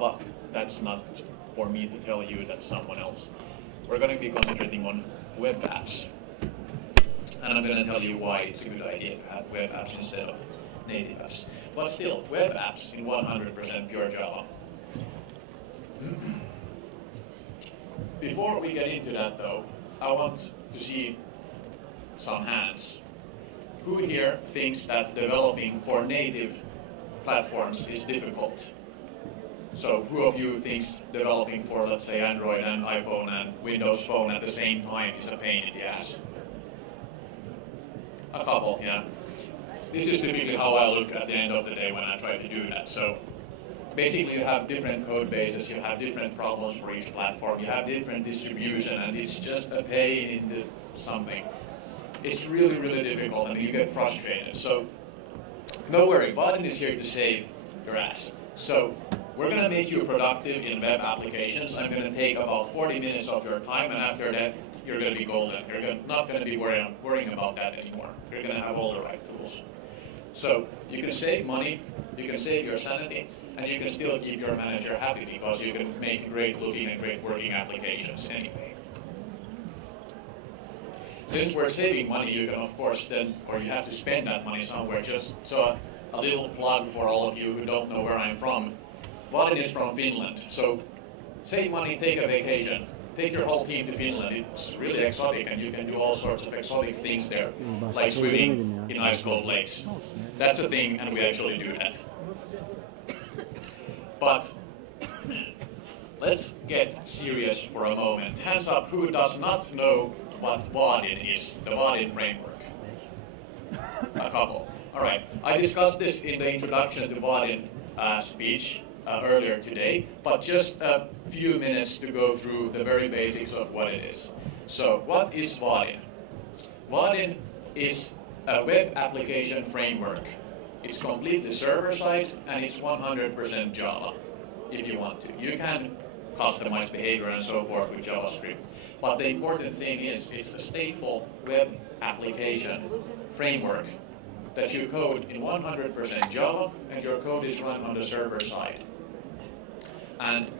Java. That's not for me to tell you, that's someone else. We're going to be concentrating on web apps. And I'm going to tell you why it's a good idea to have web apps instead of native apps. But still, web apps in 100% pure Java. Before we get into that though, I want to see some hands. Who here thinks that developing for native platforms is difficult? So who of you thinks developing for, let's say, Android and iPhone and Windows Phone at the same time is a pain in the ass? A couple, yeah. This is typically how I look at the end of the day when I try to do that. So basically you have different code bases, you have different problems for each platform, you have different distribution, and it's just a pain in the something. It's really, really difficult and you get frustrated. So no worry, Vaadin is here to save your ass. So we're going to make you productive in web applications. I'm going to take about 40 minutes of your time, and after that, you're going to be golden. You're not going to be worrying about that anymore. You're going to have all the right tools. So you can save money, you can save your sanity, and you can still keep your manager happy because you can make great looking and great working applications anyway. Since we're saving money, you can of course then, or you have to spend that money somewhere. Just so a little plug for all of you who don't know where I'm from. Vaadin is from Finland, so save money, take a vacation. Take your whole team to Finland. It's really exotic and you can do all sorts of exotic things there, like swimming in ice-cold lakes. That's a thing and we actually do that. But let's get serious for a moment. Hands up who does not know what Vaadin is, the Vaadin framework. A couple. All right, I discussed this in the introduction to Vaadin speech earlier today, but just a few minutes to go through the very basics of what it is. So, what is Vaadin? Vaadin is a web application framework. It's completely server-side and it's 100% Java, if you want to. You can customize behavior and so forth with JavaScript. But the important thing is it's a stateful web application framework that you code in 100% Java and your code is run on the server side. And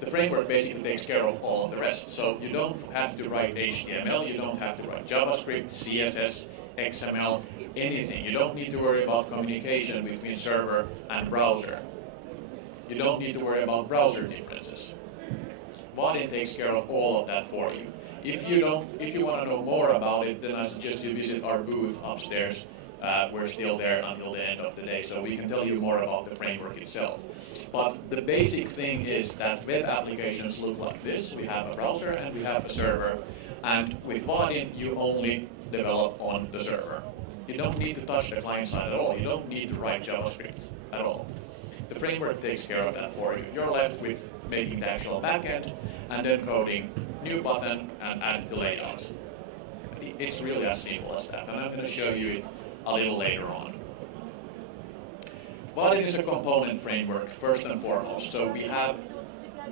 the framework basically takes care of all of the rest. So you don't have to write HTML, you don't have to write JavaScript, CSS, XML, anything. You don't need to worry about communication between server and browser. You don't need to worry about browser differences. Vaadin takes care of all of that for you. If you want to know more about it, then I suggest you visit our booth upstairs. We're still there until the end of the day, so we can tell you more about the framework itself. But the basic thing is that web applications look like this. We have a browser and we have a server. And with Vaadin, you only develop on the server. You don't need to touch the client side at all. You don't need to write JavaScript at all. The framework takes care of that for you. You're left with making the actual backend and then coding new button and add the layout. It's really as simple as that, and I'm going to show you it a little later on. Vaadin is a component framework, first and foremost. So we have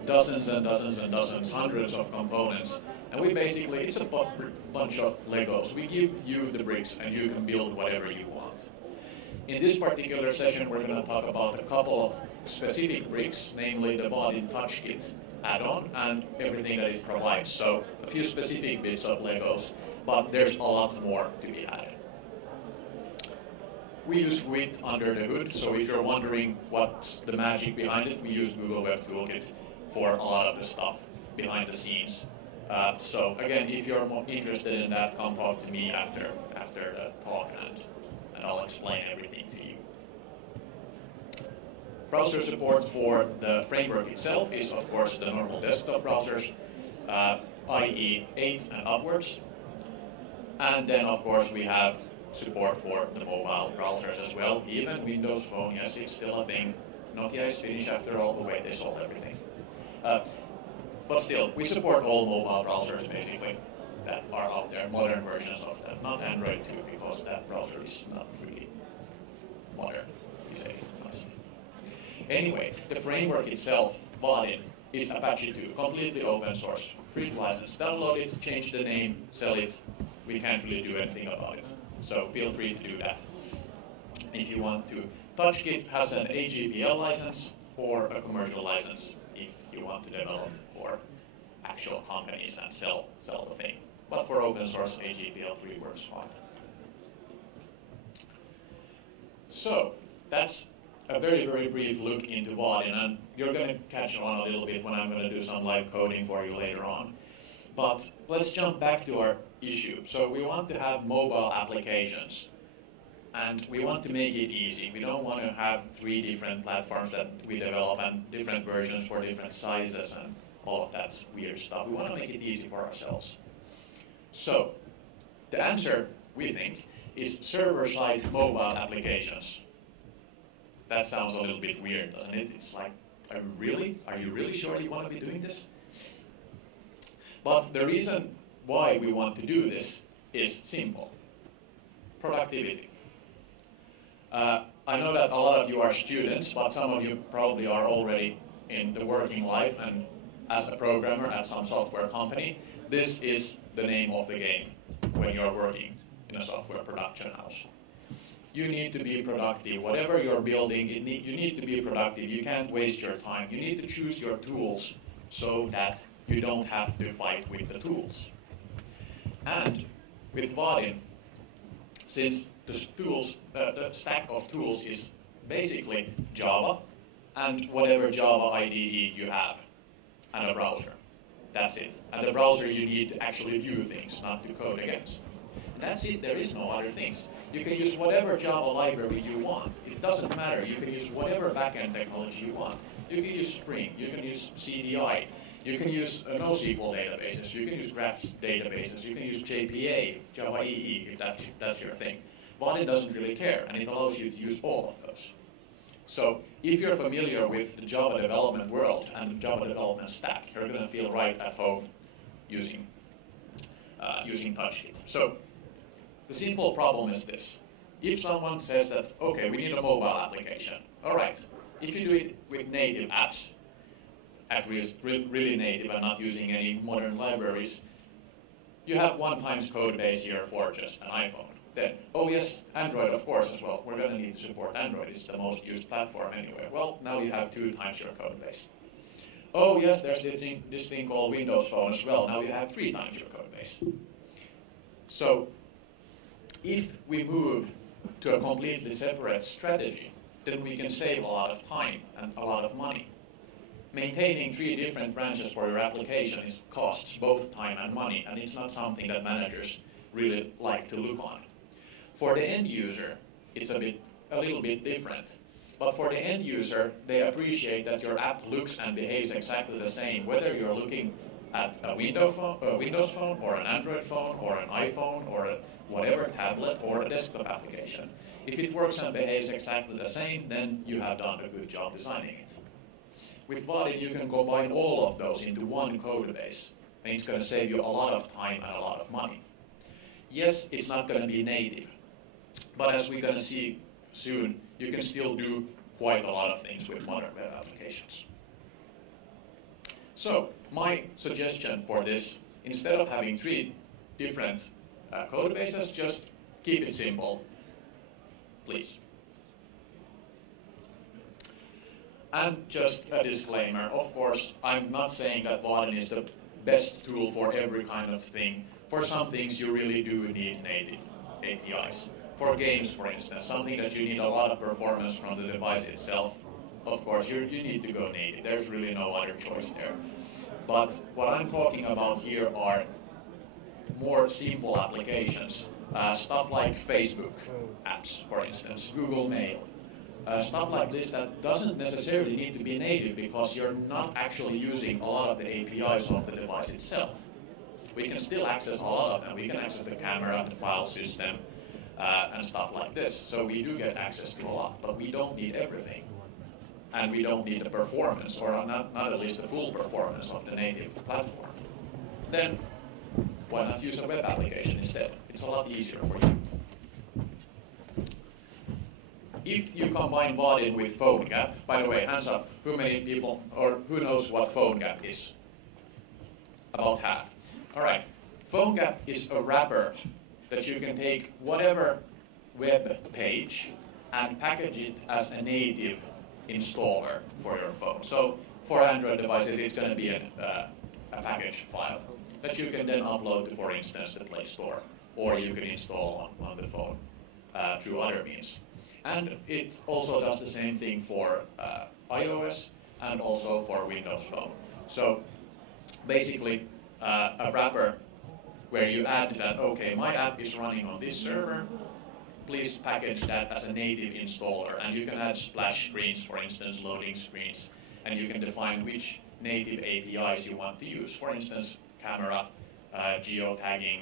dozens and dozens and dozens, hundreds of components. And we basically, it's a bunch of Legos. We give you the bricks and you can build whatever you want. In this particular session, we're going to talk about a couple of specific bricks, namely the Vaadin TouchKit add-on and everything that it provides. So a few specific bits of Legos, but there's a lot more to be added. We use GUID under the hood, so if you're wondering what's the magic behind it, we use Google Web Toolkit for a lot of the stuff behind the scenes. So again, if you're more interested in that, come talk to me after the talk and I'll explain everything to you. Browser support for the framework itself is of course the normal desktop browsers, i.e. 8 and upwards. And then of course we have support for the mobile browsers as well. Even Windows Phone, yes, it's still a thing. Nokia is finished after all the way they sold everything. But still, we support all mobile browsers basically that are out there, modern versions of them. Not Android 2 because that browser is not really modern, we say. Anyway, the framework itself, Vaadin, is Apache 2, completely open source, free license. Download it, change the name, sell it. We can't really do anything about it. So feel free to do that if you want to. TouchKit has an AGPL license, or a commercial license if you want to develop for actual companies and sell the thing. But for open source, AGPL3 works fine. So that's a very, very brief look into Vaadin, and you're going to catch on a little bit when I'm going to do some live coding for you later on. But let's jump back to our issue. So we want to have mobile applications, and we want to make it easy. We don't want to have 3 different platforms that we develop and different versions for different sizes and all of that weird stuff. We want to make it easy for ourselves. So the answer, we think, is server-side mobile applications. That sounds a little bit weird, doesn't it? It's like, are you really sure you want to be doing this? But the reason why we want to do this is simple. Productivity. I know that a lot of you are students, but some of you probably are already in the working life, and as a programmer at some software company, this is the name of the game when you're working in a software production house. You need to be productive. Whatever you're building, you need to be productive. You can't waste your time. You need to choose your tools so that you don't have to fight with the tools. And with Vaadin, since the stack of tools is basically Java and whatever Java IDE you have, and a browser. That's it. And the browser you need to actually view things, not to code against. And that's it. There is no other things. You can use whatever Java library you want. It doesn't matter. You can use whatever backend technology you want. You can use Spring. You can use CDI. You can use NoSQL databases. You can use Graphs databases. You can use JPA, Java EE, if that's your thing. Vaadin doesn't really care, and it allows you to use all of those. So if you're familiar with the Java development world and the Java development stack, you're going to feel right at home using TouchKit. So the simple problem is this. If someone says that, okay, we need a mobile application, all right, if you do it with native apps, at least really native and not using any modern libraries, you have one times code base here for just an iPhone. Then, oh yes, Android of course as well. We're going to need to support Android. It's the most used platform anyway. Well, now you have 2 times your code base. Oh yes, there's this thing called Windows Phone as well. Now you have 3 times your code base. So if we move to a completely separate strategy, then we can save a lot of time and a lot of money. Maintaining 3 different branches for your application costs both time and money, and it's not something that managers really like to look on. For the end user, it's a little bit different. But for the end user, they appreciate that your app looks and behaves exactly the same, whether you're looking at a Windows phone, or an Android phone, or an iPhone, or a whatever tablet, or a desktop application. If it works and behaves exactly the same, then you have done a good job designing it. With Vaadin, you can combine all of those into one code base, and it's going to save you a lot of time and a lot of money. Yes, it's not going to be native, but as we're going to see soon, you can still do quite a lot of things with modern web applications. So my suggestion for this, instead of having 3 different code bases, just keep it simple, please. And just a disclaimer, of course, I'm not saying that Vaadin is the best tool for every kind of thing. For some things, you really do need native APIs. For games, for instance, something that you need a lot of performance from the device itself, of course, you need to go native. There's really no other choice there. But what I'm talking about here are more simple applications, stuff like Facebook apps, for instance, Google Mail. Stuff like this that doesn't necessarily need to be native because you're not actually using a lot of the APIs of the device itself. We can still access a lot of them. We can access the camera, the file system, and stuff like this. So we do get access to a lot, but we don't need everything. And we don't need the performance, or not at least the full performance of the native platform. Then why not use a web application instead? It's a lot easier for you. If you combine Vaadin with PhoneGap, by the way, hands up, who many people, or who knows what PhoneGap is? About half. All right, PhoneGap is a wrapper that you can take whatever web page and package it as a native installer for your phone. So for Android devices, it's going to be a package file that you can then upload to, for instance, the Play Store, or you can install on the phone through other means. And it also does the same thing for iOS and also for Windows Phone. So basically, a wrapper where you add that, okay, my app is running on this server, please package that as a native installer. And you can add splash screens, for instance, loading screens, and you can define which native APIs you want to use. For instance, camera, geotagging,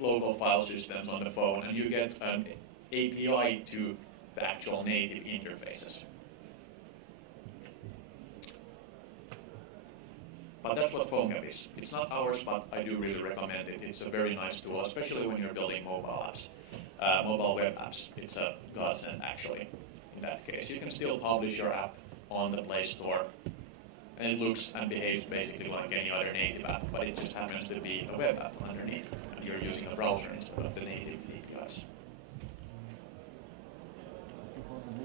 local file systems on the phone, and you get an API to the actual native interfaces. But that's what PhoneGap is. It's not ours, but I do really recommend it. It's a very nice tool, especially when you're building mobile apps, mobile web apps. It's a godsend, actually, in that case. You can still publish your app on the Play Store, and it looks and behaves basically like any other native app, but it just happens to be a web app underneath, and you're using a browser instead of the native APIs.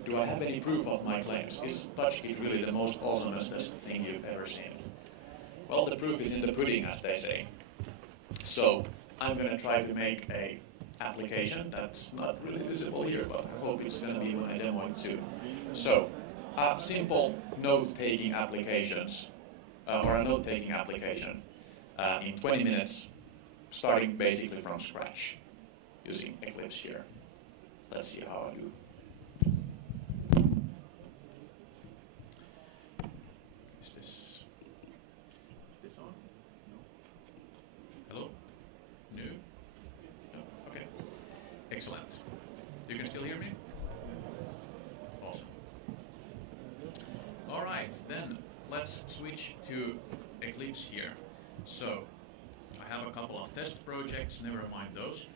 Do I have any proof of my claims? Is TouchKit really the most awesomest thing you've ever seen? Well, the proof is in the pudding, as they say. So I'm going to try to make a application that's not really visible here, but I hope it's going to be when I demo it soon. So simple note-taking applications, or a note-taking application in 20 minutes, starting basically from scratch, using Eclipse here. Let's see how I do. Is this on? No. Hello? No? No? Okay. Excellent. You can still hear me? Awesome. All right, then let's switch to Eclipse here. So I have a couple of test projects, never mind those.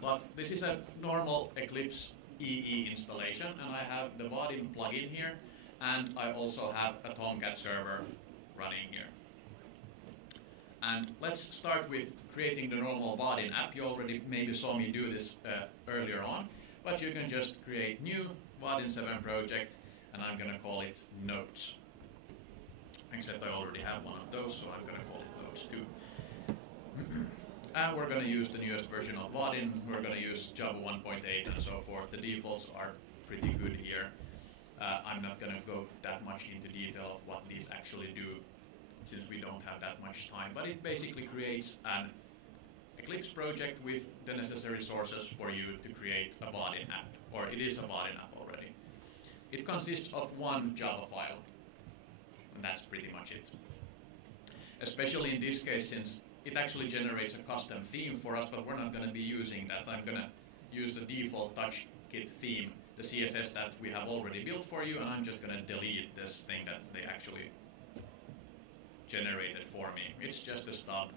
But this is a normal Eclipse EE installation, and I have the Vaadin plugin here, and I also have a Tomcat server running here. And let's start with creating the normal Vaadin app. You already maybe saw me do this earlier on, but you can just create new Vaadin 7 project, and I'm going to call it Notes. Except I already have one of those, so I'm going to call it Notes too. And we're going to use the newest version of Vaadin. We're going to use Java 1.8 and so forth. The defaults are pretty good here. I'm not going to go that much into detail of what these actually do, since we don't have that much time. But it basically creates an Eclipse project with the necessary sources for you to create a Vaadin app, or it is a Vaadin app already. It consists of one Java file, and that's pretty much it. Especially in this case, since it actually generates a custom theme for us, but we're not going to be using that. I'm going to use the default TouchKit theme, the CSS that we have already built for you, and I'm just going to delete this thing that they actually generated for me. It's just a stub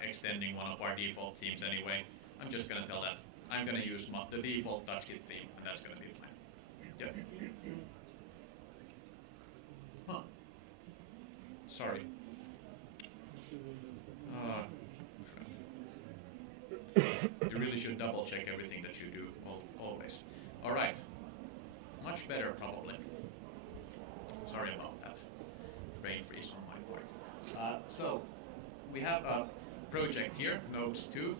extending one of our default themes anyway. I'm just going to tell that I'm going to use the default TouchKit theme, and that's going to be fine. Yep. Huh. Sorry. You really should double check everything that you do, always. All right. Much better, probably. Sorry about that. Brain freeze on my part. So we have a project here, Notes 2.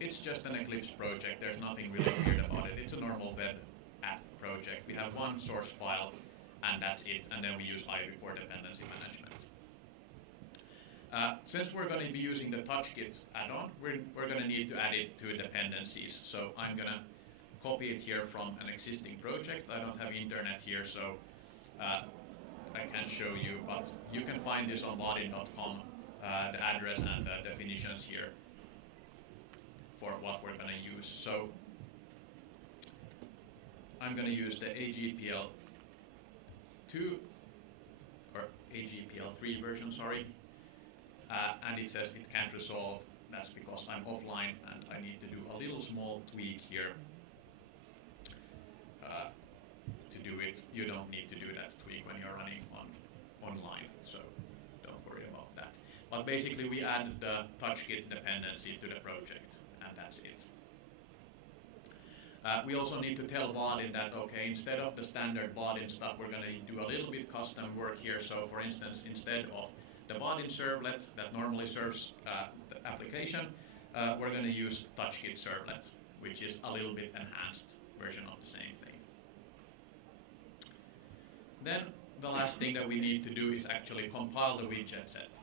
It's just an Eclipse project. There's nothing really weird about it. It's a normal web app project. We have one source file, and that's it. And then we use Ivy for dependency management. Since we're going to be using the TouchKit add-on, we're going to need to add it to dependencies. So I'm going to copy it here from an existing project. I don't have internet here, so I can't show you, but you can find this on vaadin.com, the address and the definitions here for what we're going to use. So I'm going to use the AGPL 2, or AGPL 3 version, sorry. And it says it can't resolve. That's because I'm offline and I need to do a little small tweak here to do it. You don't need to do that tweak when you're running online, so don't worry about that. But basically we add the TouchKit dependency to the project, and that's it. We also need to tell Vaadin that, okay, instead of the standard Vaadin stuff, we're going to do a little bit custom work here. So for instance, instead of the Vaadin servlet that normally serves the application, we're going to use TouchKit servlet, which is a little bit enhanced version of the same thing. Then the last thing that we need to do is actually compile the widget set.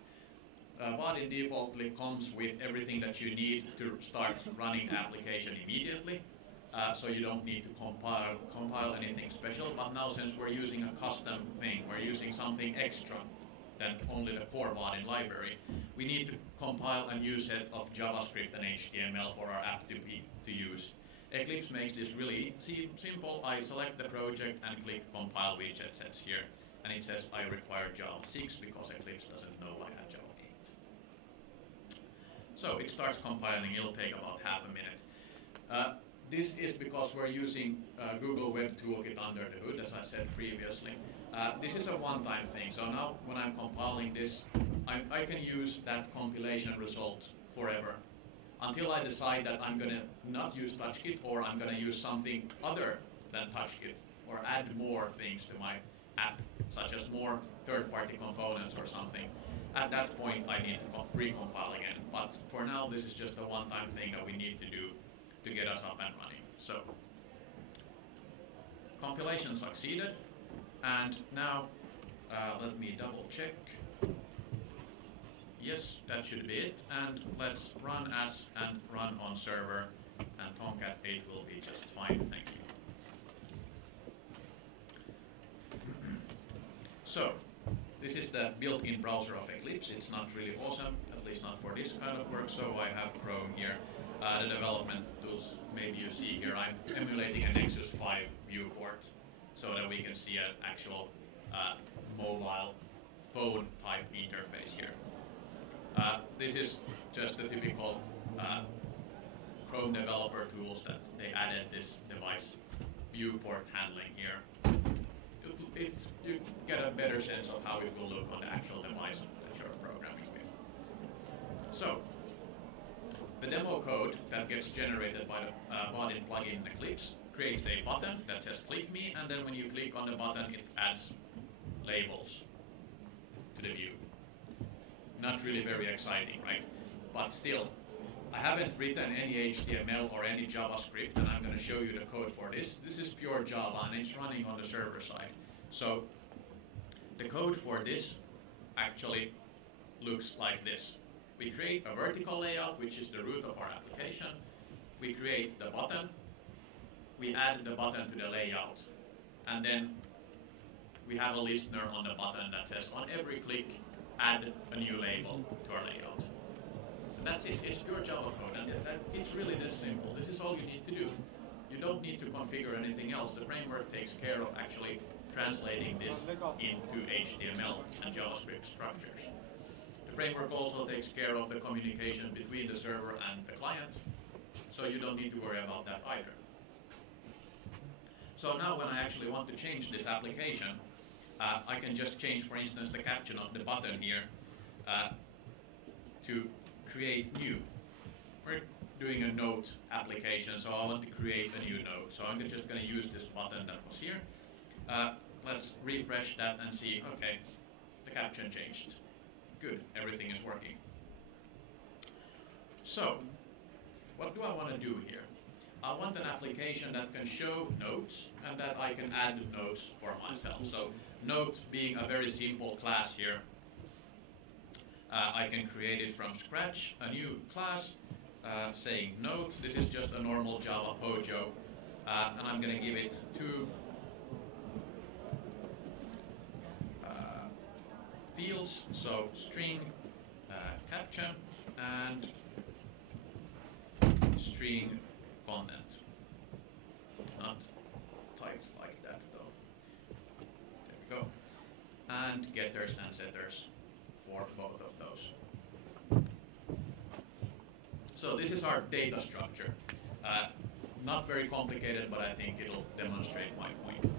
Vaadin defaultly comes with everything that you need to start running the application immediately. So you don't need to compile anything special. But now since we're using a custom thing, we're using something extra than only the core Vaadin library, we need to compile a new set of JavaScript and HTML for our app to use. Eclipse makes this really simple. I select the project and click compile widget sets here. And it says I require Java 6 because Eclipse doesn't know I have Java 8. So it starts compiling. It'll take about half a minute. This is because we're using Google Web Toolkit under the hood, as I said previously. This is a one-time thing. So now when I'm compiling this, I can use that compilation result forever until I decide that I'm going to not use TouchKit, or I'm going to use something other than TouchKit, or add more things to my app, such as more third-party components or something. At that point, I need to recompile again. But for now, this is just a one-time thing that we need to do to get us up and running. So, compilation succeeded, and now let me double check. Yes, that should be it, and let's run as and run on server, and Tomcat 8 will be just fine, thank you. So, this is the built-in browser of Eclipse. It's not really awesome, at least not for this kind of work, so I have Chrome here. The development tools, maybe you see here, I'm emulating a Nexus 5 viewport so that we can see an actual mobile phone type interface here. This is just the typical Chrome developer tools that they added this device viewport handling here. You get a better sense of how it will look on the actual device that you're programming with. So, the demo code that gets generated by the Vaadin plugin in Eclipse creates a button that says click me, and then when you click on the button, it adds labels to the view. Not really very exciting, right? But still, I haven't written any HTML or any JavaScript, and I'm going to show you the code for this. This is pure Java, and it's running on the server side. So the code for this actually looks like this. We create a vertical layout, which is the root of our application. We create the button. We add the button to the layout. And then we have a listener on the button that says, on every click, add a new label to our layout. And that's it. It's pure Java code. And it's really this simple. This is all you need to do. You don't need to configure anything else. The framework takes care of actually translating this into HTML and JavaScript structures. The framework also takes care of the communication between the server and the client, so you don't need to worry about that either. So now when I actually want to change this application, I can just change, for instance, the caption of the button here to create new. We're doing a note application, so I want to create a new note. So I'm just going to use this button that was here. Let's refresh that and see, okay, the caption changed. Good, everything is working. So, what do I want to do here? I want an application that can show notes and that I can add notes for myself. So, note being a very simple class here. I can create it from scratch, a new class saying note. This is just a normal Java Pojo, and I'm going to give it two fields, so string caption and string content. Not typed like that though. There we go. And getters and setters for both of those. So this is our data structure. Not very complicated, but I think it'll demonstrate my point.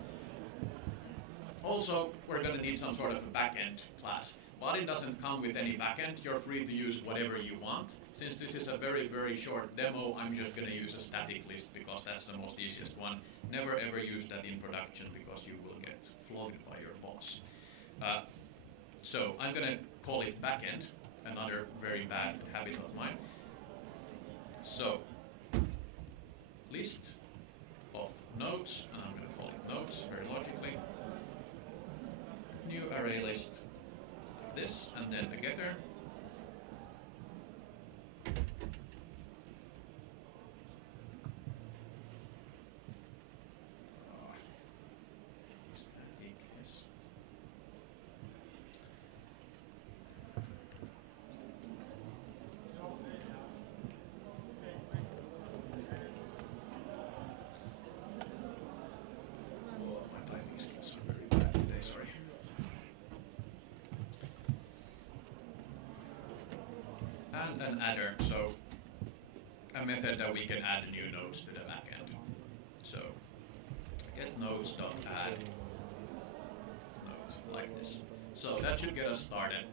Also, we're going to need some sort of a backend class. Vaadin doesn't come with any backend. You're free to use whatever you want. Since this is a very, very short demo, I'm just going to use a static list because that's the most easiest one. Never ever use that in production because you will get flogged by your boss. So I'm going to call it backend, another very bad habit of mine. So list of nodes, and I'm going to call it nodes very logically. New array list, like this, and then the getter. Static, yes. And an adder, so a method that we can add new nodes to the backend. So get nodes.add nodes like this. So that should get us started.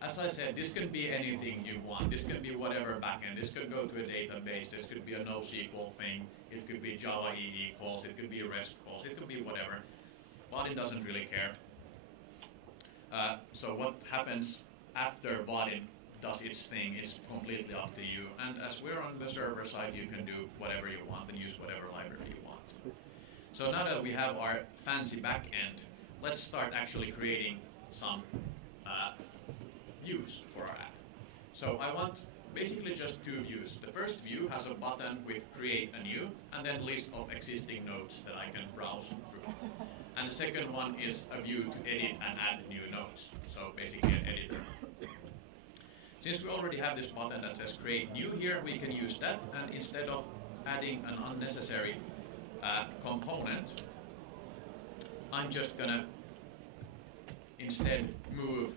As I said, this can be anything you want. This can be whatever backend. This could go to a database. This could be a NoSQL thing. It could be Java EE calls. It could be REST calls. It could be whatever. Vaadin doesn't really care. So what happens after Vaadin does its thing is completely up to you. And as we're on the server side, you can do whatever you want and use whatever library you want. So now that we have our fancy backend, let's start actually creating some views for our app. So I want basically just two views. The first view has a button with create a new, and then list of existing nodes that I can browse through. And the second one is a view to edit and add new nodes. So basically an editor. Since we already have this button that says create new here, we can use that, and instead of adding an unnecessary component, I'm just gonna instead move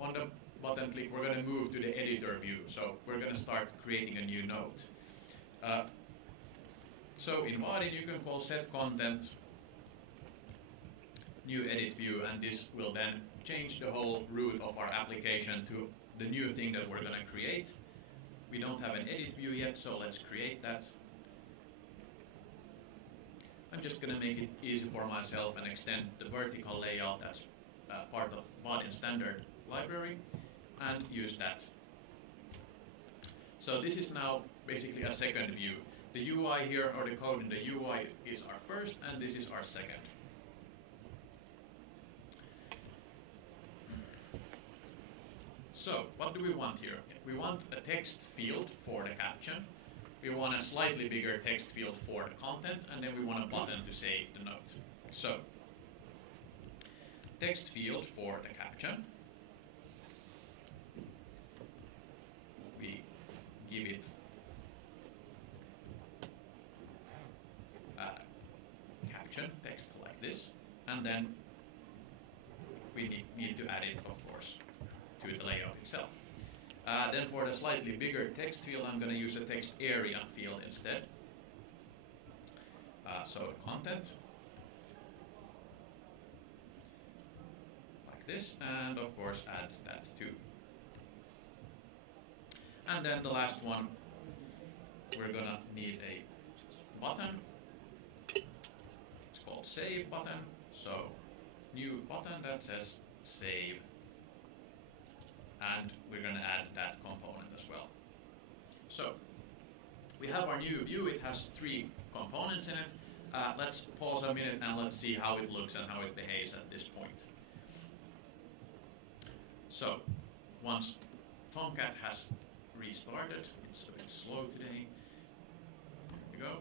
on the button click, we're gonna move to the editor view. So we're gonna start creating a new node. So in Vaadin you can call set content new edit view, and this will then change the whole route of our application to the new thing that we're going to create. We don't have an edit view yet, so let's create that. I'm just going to make it easy for myself and extend the vertical layout that's part of Vaadin standard library and use that. So this is now basically a second view. The UI here, or the code in the UI, is our first, and this is our second. So, what do we want here? We want a text field for the caption. We want a slightly bigger text field for the content, and then we want a button to save the note. So, text field for the caption. We give it caption text like this, and then we need to add it, of course, to the layout itself. Then for the slightly bigger text field, I'm going to use a text area field instead. So content, like this, and of course add that too. And then the last one, we're going to need a button. It's called save button. So new button that says save. And we're going to add that component as well. So we have our new view. It has 3 components in it. Let's pause a minute and let's see how it looks and how it behaves at this point. So once Tomcat has restarted, it's a bit slow today. There we go.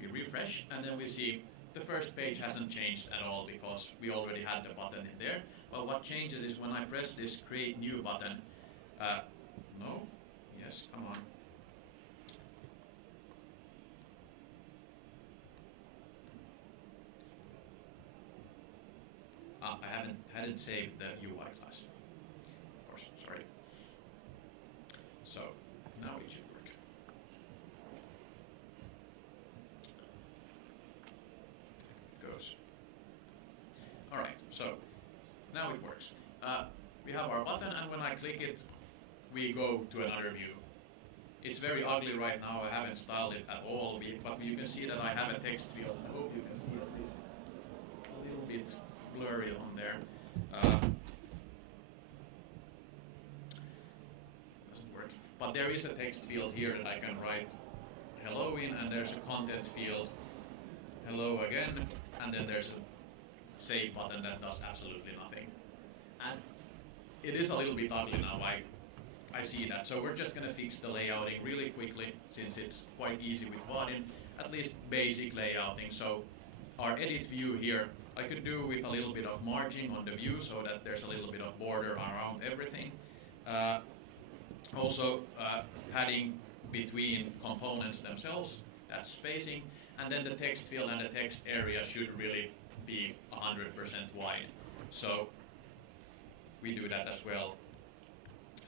We refresh, and then we see the first page hasn't changed at all because we already had the button in there. Well, what changes is when I press this create new button. No? Yes, come on. I hadn't saved the UI class. Of course, sorry. So now it should work. Goes. All right, so now it works. we have our button, and when I click it, we go to another view. It's very ugly right now. I haven't styled it at all, but you can see that I have a text field. I hope you can see at least a little bit blurry on there. Doesn't work. But there is a text field here that I can write hello in, and there's a content field, hello again, and then there's a save button that does absolutely nothing. And it is a little bit ugly now. I see that. So we're just going to fix the layouting really quickly, since it's quite easy with Vaadin, at least basic layouting. So our edit view here, I could do with a little bit of margin on the view so that there's a little bit of border around everything. Also padding between components themselves, that's spacing, and then the text field and the text area should really be 100% wide. So we do that as well.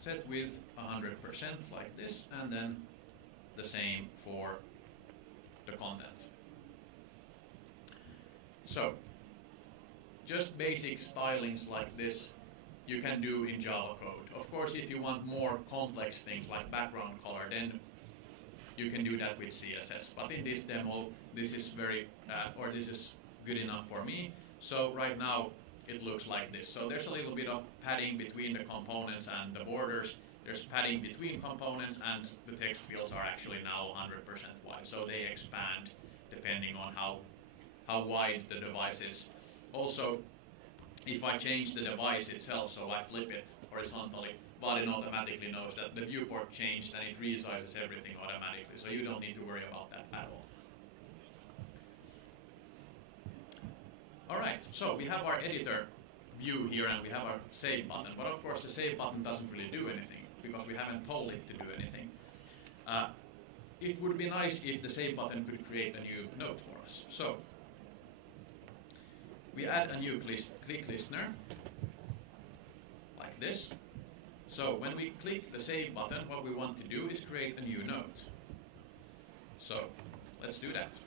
Set width 100% like this, and then the same for the content. So just basic stylings like this you can do in Java code. Of course, if you want more complex things like background color, then you can do that with CSS. But in this demo, this is this is good enough for me. So right now it looks like this. So there's a little bit of padding between the components and the borders. There's padding between components, and the text fields are actually now 100% wide. So they expand depending on how wide the device is. Also, if I change the device itself, so I flip it horizontally, Vaadin automatically knows that the viewport changed and it resizes everything automatically. So you don't need to worry about that at all. All right, so we have our editor view here, and we have our save button. But of course, the save button doesn't really do anything because we haven't told it to do anything. It would be nice if the save button could create a new note for us. So we add a new click listener like this. So when we click the save button, what we want to do is create a new note. So let's do that.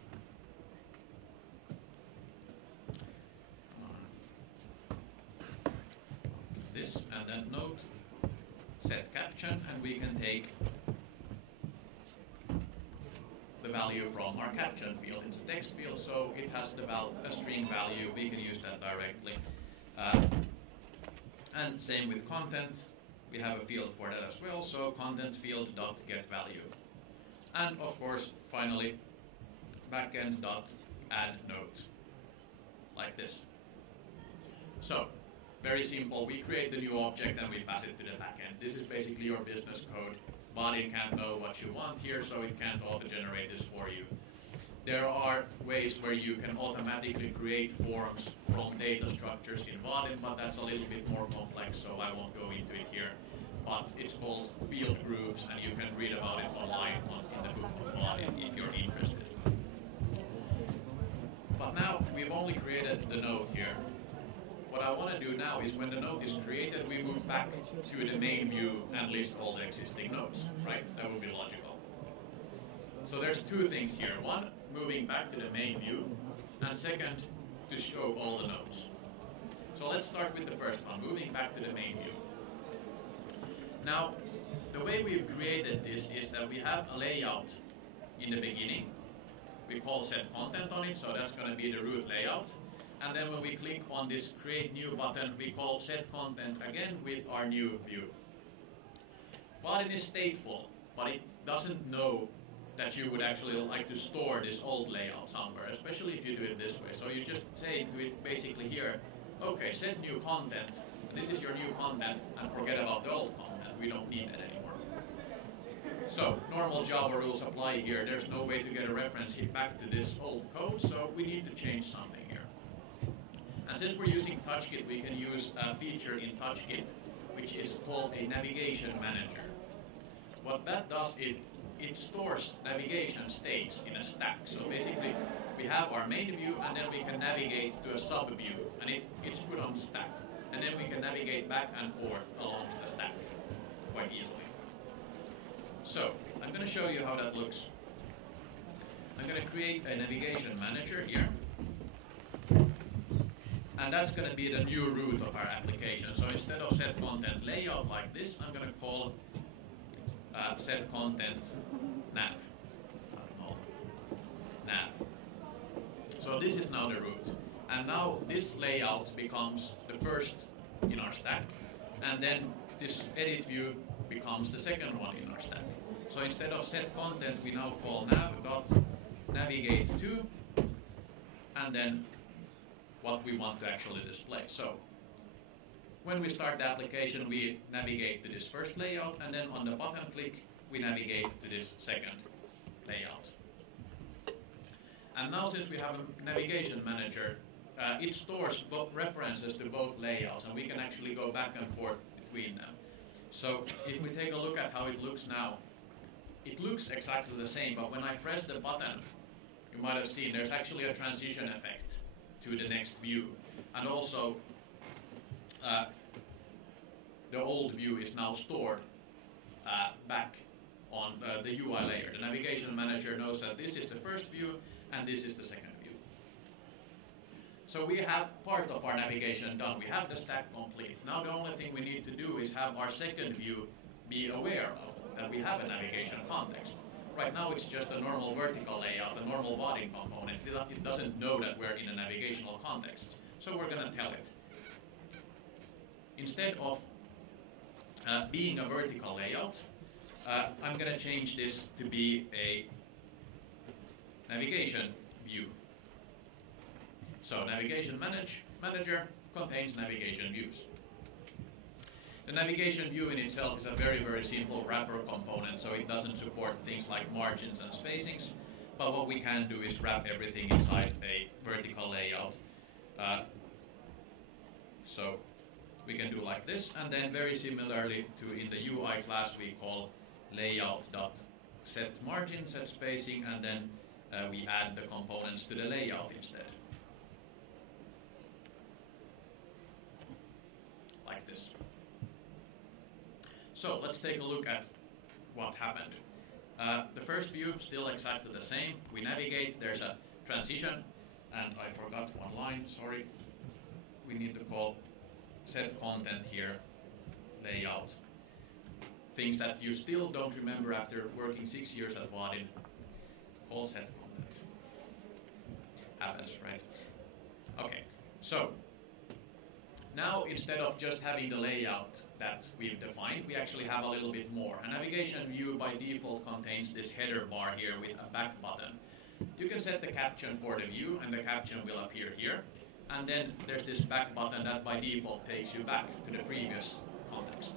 This, and then note set caption, and we can take the value from our caption field. It's a text field, so it has a string value. We can use that directly. And same with content. We have a field for that as well, so content field dot get value. And of course, finally, backend dot add note, like this. So very simple. We create the new object and we pass it to the backend. This is basically your business code. Vaadin can't know what you want here, so it can't auto-generate this for you. There are ways where you can automatically create forms from data structures in Vaadin, but that's a little bit more complex, so I won't go into it here. But it's called field groups, and you can read about it online in the book of Vaadin if you're interested. But now we've only created the node here. What I want to do now is when the node is created, we move back to the main view and list all the existing nodes, right? That would be logical. So there's two things here. One, moving back to the main view, and second, to show all the nodes. So let's start with the first one, moving back to the main view. Now, the way we've created this is that we have a layout in the beginning. We call set content on it, so that's going to be the root layout. And then when we click on this create new button, we call set content again with our new view. Vaadin is stateful, but it doesn't know that you would actually like to store this old layout somewhere, especially if you do it this way. So you just say to it basically here, okay, set new content, this is your new content, and forget about the old content. We don't need it anymore. So normal Java rules apply here. There's no way to get a reference back to this old code, so we need to change something here. And since we're using TouchKit, we can use a feature in TouchKit, which is called a navigation manager. What that does is it stores navigation states in a stack. So basically, we have our main view, and then we can navigate to a sub-view, and it's put on the stack. And then we can navigate back and forth along the stack quite easily. So I'm going to show you how that looks. I'm going to create a navigation manager here. And that's going to be the new root of our application. So instead of set content layout like this, I'm going to call set content nav. Nav. So this is now the root. And now this layout becomes the first in our stack. And then this edit view becomes the second one in our stack. So instead of set content, we now call nav.navigate to, and then what we want to actually display. So when we start the application, we navigate to this first layout, and then on the button click, we navigate to this second layout. And now since we have a navigation manager, it stores both references to both layouts, and we can actually go back and forth between them. So if we take a look at how it looks now, it looks exactly the same, but when I press the button, you might have seen there's actually a transition effect to the next view. And also, the old view is now stored back on the UI layer. The navigation manager knows that this is the first view and this is the second view. So we have part of our navigation done. We have the stack complete. Now the only thing we need to do is have our second view be aware of that we have a navigation context. Right now it's just a normal vertical layout, a normal Vaadin component. It doesn't know that we're in a navigational context. So we're going to tell it. Instead of being a vertical layout, I'm going to change this to be a navigation view. So navigation manager contains navigation views. The navigation view in itself is a very, very simple wrapper component, so it doesn't support things like margins and spacings. But what we can do is wrap everything inside a vertical layout. So we can do like this, and then very similarly to in the UI class, we call layout.set margin, set spacing, and then we add the components to the layout instead. Like this. So let's take a look at what happened. The first view, still exactly the same. We navigate, there's a transition, and I forgot one line, sorry. We need to call set content here, layout. Things that you still don't remember after working 6 years at Vaadin. Call set content. Happens, right? Okay, so now instead of just having the layout that we've defined, we actually have a little bit more. A navigation view by default contains this header bar here with a back button. You can set the caption for the view, and the caption will appear here. And then there's this back button that by default takes you back to the previous context.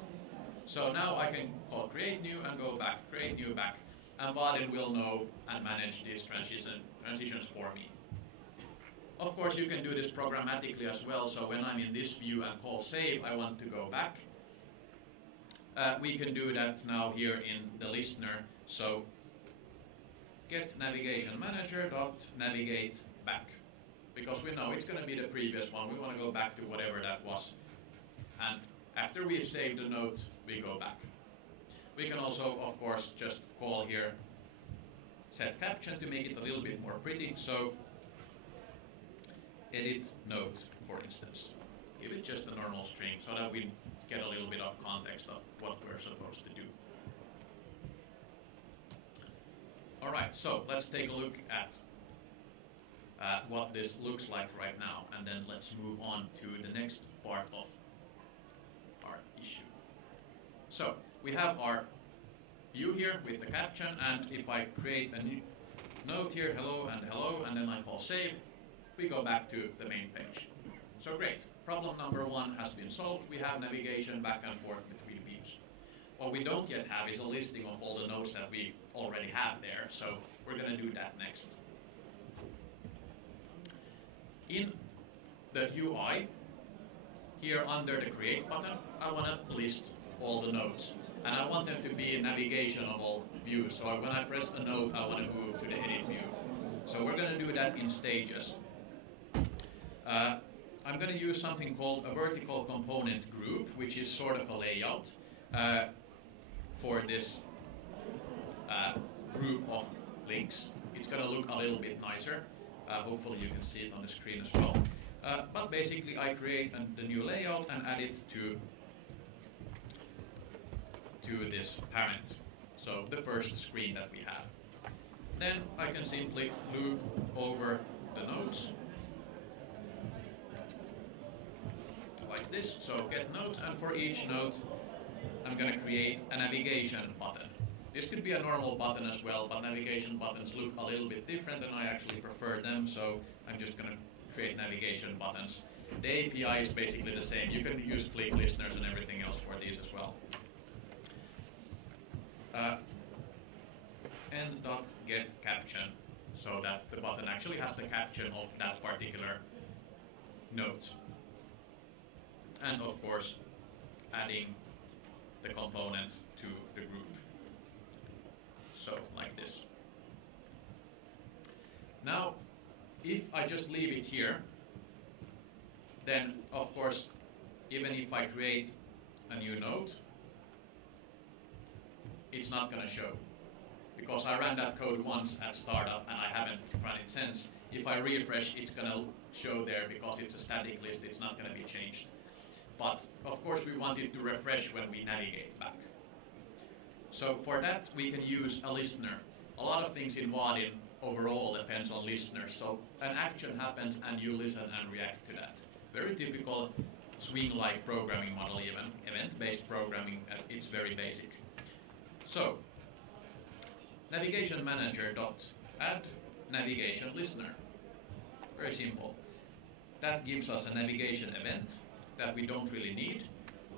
So now I can call create new and go back, create new back, and Vaadin will know and manage these transitions for me. Of course, you can do this programmatically as well, so when I'm in this view and call save, I want to go back. We can do that now here in the listener, so get navigation manager dot navigate back. Because we know it's going to be the previous one. We want to go back to whatever that was. And after we've saved the note, we go back. We can also, of course, just call here set caption to make it a little bit more pretty. So edit note, for instance. Give it just a normal string so that we get a little bit of context of what we're supposed to do. All right, so let's take a look at what this looks like right now, and then let's move on to the next part of our issue. So we have our view here with the caption, and if I create a new note here, hello, and then I call save, we go back to the main page. So great, problem number one has been solved. We have navigation back and forth between views. What we don't yet have is a listing of all the nodes that we already have there, so we're going to do that next. In the UI, here under the create button, I want to list all the nodes. And I want them to be navigational views. So when I press a node, I want to move to the edit view. So we're going to do that in stages. I'm going to use something called a vertical component group, which is sort of a layout for this group of links. It's going to look a little bit nicer. Hopefully you can see it on the screen as well. But basically I create the new layout and add it to this parent. So the first screen that we have. Then I can simply loop over the nodes like this. So get nodes, and for each node I'm going to create a navigation button. This could be a normal button as well, but navigation buttons look a little bit different and I actually prefer them, so I'm just going to create navigation buttons. The API is basically the same. You can use click listeners and everything else for these as well. End.get caption, so that the button actually has the caption of that particular node. And of course, adding the component to the group. So, like this. Now, if I just leave it here, then of course, even if I create a new node, it's not going to show. Because I ran that code once at startup and I haven't run it since. If I refresh, it's going to show there because it's a static list, it's not going to be changed. But of course we want it to refresh when we navigate back. So for that we can use a listener. A lot of things in Vaadin overall depends on listeners. So an action happens and you listen and react to that. Very typical swing-like programming model even. Event-based programming, it's very basic. So navigation manager dot add navigation listener. Very simple. That gives us a navigation event that we don't really need.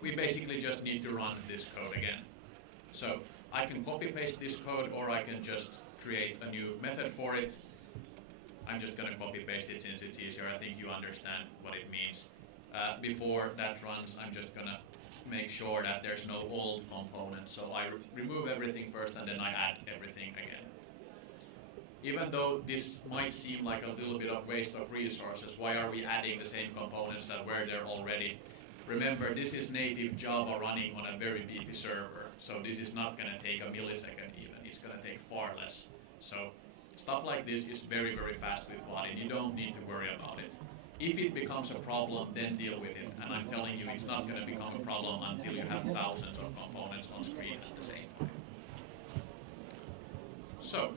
We basically just need to run this code again. So I can copy paste this code or I can just create a new method for it. I'm just going to copy paste it since it's easier. I think you understand what it means. Before that runs, I'm just going to make sure that there's no old components. So I remove everything first and then I add everything again. Even though this might seem like a little bit of waste of resources, why are we adding the same components that were there already? Remember, this is native Java running on a very beefy server, so this is not going to take a millisecond even. It's going to take far less. So stuff like this is very, very fast with Vaadin. You don't need to worry about it. If it becomes a problem, then deal with it. And I'm telling you, it's not going to become a problem until you have thousands of components on screen at the same time. So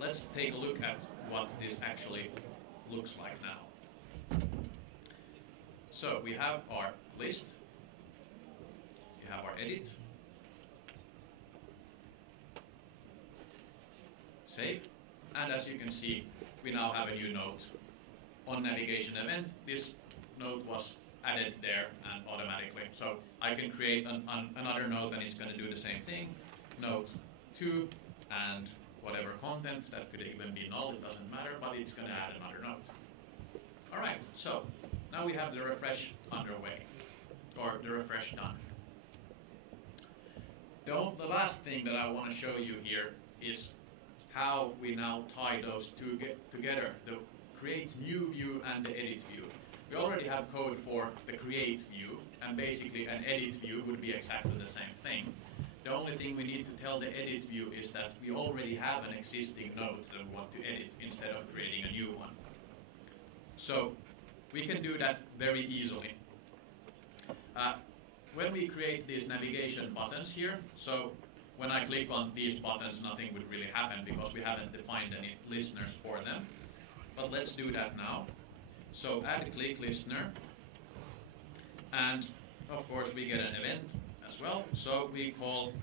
let's take a look at what this actually looks like now. So we have our list, we have our edit, save, and as you can see, we now have a new node. On navigation event, this node was added there and automatically. So I can create another node and it's going to do the same thing. Node 2 and whatever content, that could even be null, it doesn't matter, but it's going to add another node. All right, so now we have the refresh underway, or the refresh done. The last thing that I want to show you here is how we now tie those two together, the create new view and the edit view. We already have code for the create view, and basically an edit view would be exactly the same thing. The only thing we need to tell the edit view is that we already have an existing node that we want to edit instead of creating a new one. So we can do that very easily. When we create these navigation buttons here, so when I click on these buttons, nothing would really happen because we haven't defined any listeners for them. But let's do that now. So add click listener, and of course we get an event as well. So we call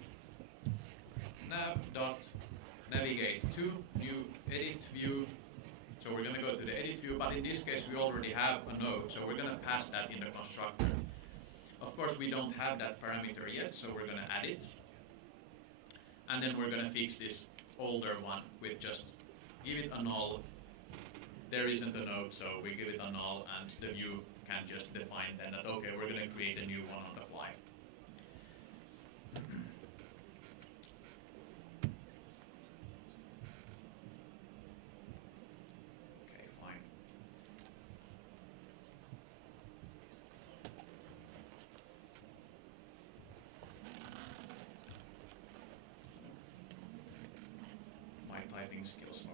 nav.navigate to new edit view. So we're going to go to the edit view, but in this case we already have a node, so we're going to pass that in the constructor. Of course we don't have that parameter yet, so we're going to add it. And then we're going to fix this older one with just give it a null. There isn't a node, so we give it a null, and the view can just define then that, okay, we're going to create a new one on the fly. Okay, fine. My typing skills are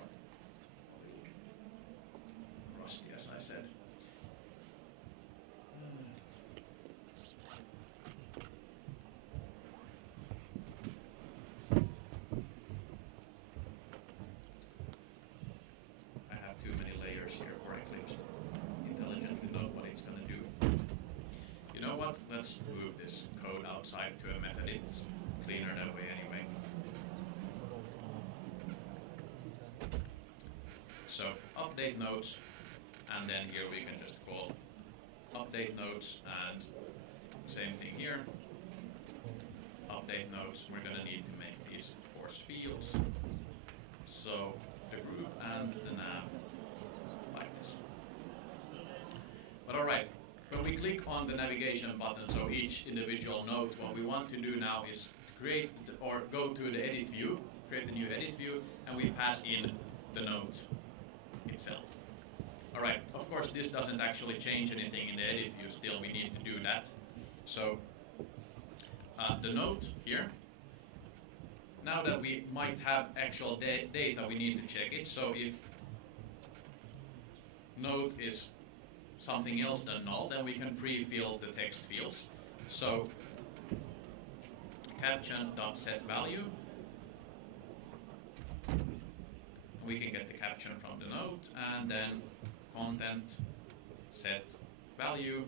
rusty, as I said. what? Let's move this code outside to a method. It's cleaner that way anyway. So update nodes, and then here we can just call update nodes, and same thing here. Update nodes, we're going to need to make these, of course, fields. So the group and the nav, like this. But alright, when we click on the navigation button, so each individual node, what we want to do now is create or go to the edit view, create a new edit view, and we pass in the node itself. Alright, of course this doesn't actually change anything in the edit view, still we need to do that. So the node here, now that we might have actual data, we need to check it. So if node is something else than null, then we can pre-fill the text fields. So caption.setValue, we can get the caption from the node, and then content set value.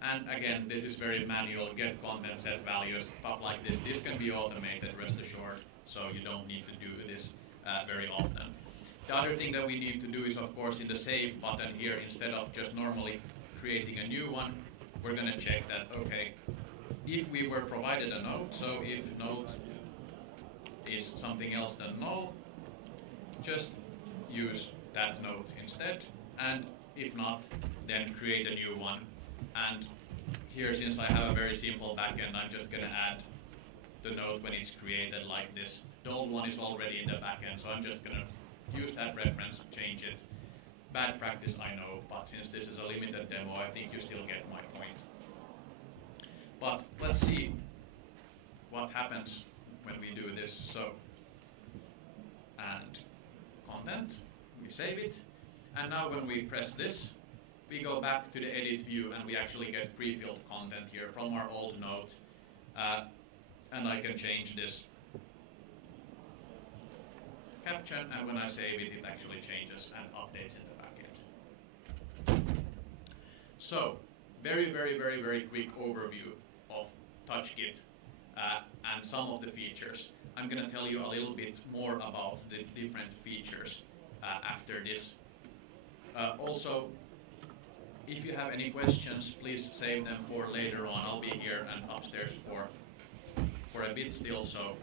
And again, this is very manual, get content set values, stuff like this. This can be automated, rest assured, so you don't need to do this very often. The other thing that we need to do is, of course, in the save button here, instead of just normally creating a new one, we're going to check that, okay, if we were provided a node, so if node is something else than null, just use that node instead, and if not, then create a new one. And here, since I have a very simple backend, I'm just going to add the node when it's created like this. The old one is already in the backend, so I'm just going to use that reference, change it. Bad practice, I know, but since this is a limited demo, I think you still get my point. But let's see what happens when we do this. So, and content, we save it. And now when we press this, we go back to the edit view and we actually get pre-filled content here from our old node. And I can change this caption, and when I save it, it actually changes and updates in the backend. So, very quick overview of TouchKit and some of the features. I'm going to tell you a little bit more about the different features after this. Also, if you have any questions, please save them for later on. I'll be here and upstairs for a bit still, so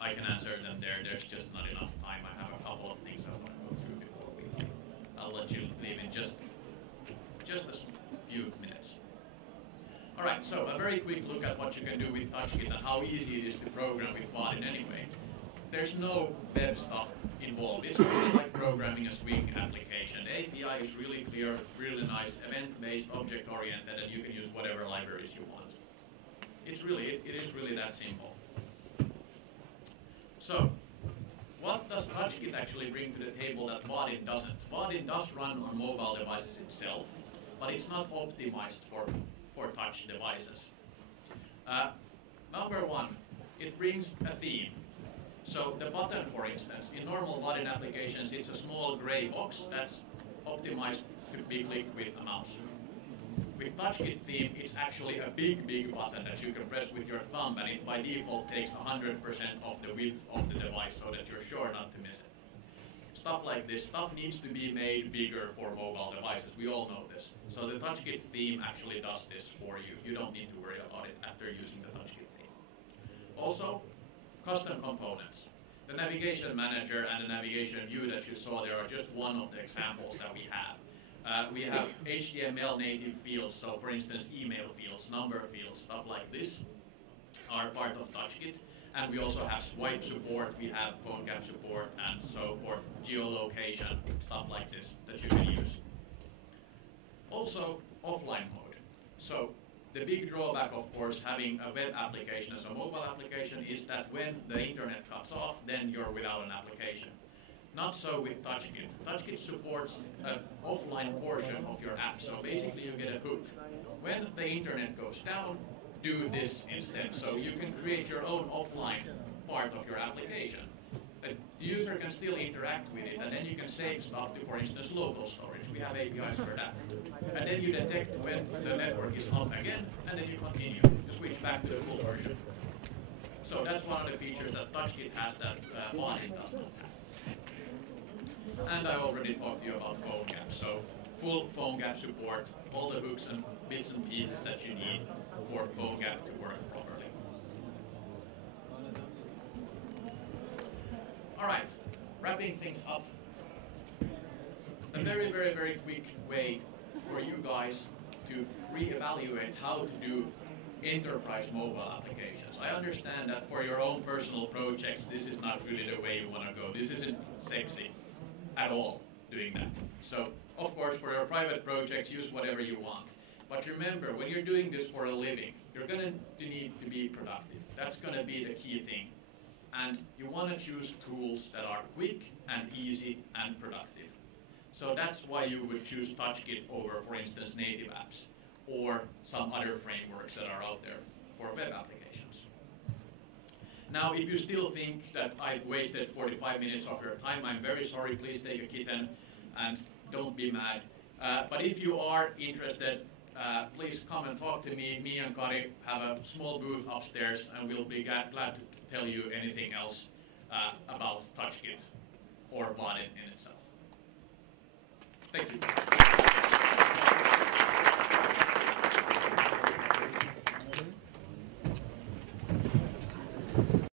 I can answer them there. There's just not enough time. I have a couple of things I want to go through before I'll let you leave in just a few minutes. All right, so a very quick look at what you can do with TouchKit and how easy it is to program with Vaadin anyway. There's no web stuff involved. It's really like programming a Swing application. The API is really clear, really nice, event-based, object-oriented, and you can use whatever libraries you want. It is really that simple. So, what does TouchKit actually bring to the table that Vaadin doesn't? Vaadin does run on mobile devices itself, but it's not optimized for touch devices. Number one, it brings a theme. So the button, for instance, in normal Vaadin applications, it's a small gray box that's optimized to be clicked with a mouse. With TouchKit theme, it's actually a big button that you can press with your thumb, and it by default takes 100% of the width of the device so that you're sure not to miss it. Stuff like this, stuff needs to be made bigger for mobile devices. We all know this. So the TouchKit theme actually does this for you. You don't need to worry about it after using the TouchKit theme. Also, custom components. The navigation manager and the navigation view that you saw there are just one of the examples that we have. We have HTML native fields, so for instance email fields, number fields, stuff like this are part of TouchKit. And we also have swipe support, we have phone cam support, and so forth, geolocation, stuff like this that you can use. Also, offline mode. So the big drawback, of course, having a web application as a mobile application is that when the internet cuts off, then you're without an application. Not so with TouchKit. TouchKit supports an offline portion of your app, so basically you get a hook. When the internet goes down, do this instead. So you can create your own offline part of your application. the user can still interact with it, and then you can save stuff to, for instance, local storage. We have APIs for that. And then you detect when the network is up again, and then you continue to switch back to the full version. So that's one of the features that TouchKit has that Vaadin does not have. And I already talked to you about phone gaps. So full phone gap support, all the hooks and bits and pieces that you need for phone gap to work properly. All right, wrapping things up. A very, very, very quick way for you guys to reevaluate how to do enterprise mobile applications. I understand that for your own personal projects, this is not really the way you want to go. This isn't sexy at all, doing that. So, of course, for your private projects, use whatever you want. But remember, when you're doing this for a living, you're going to need to be productive. That's going to be the key thing. And you want to choose tools that are quick and easy and productive. So that's why you would choose TouchKit over, for instance, native apps or some other frameworks that are out there for web applications. Now, if you still think that I've wasted 45 minutes of your time, I'm very sorry. Please take a kitten and don't be mad. But if you are interested, please come and talk to me. Me and Kari have a small booth upstairs, and we'll be glad to tell you anything else about TouchKit or Vaadin in itself. Thank you.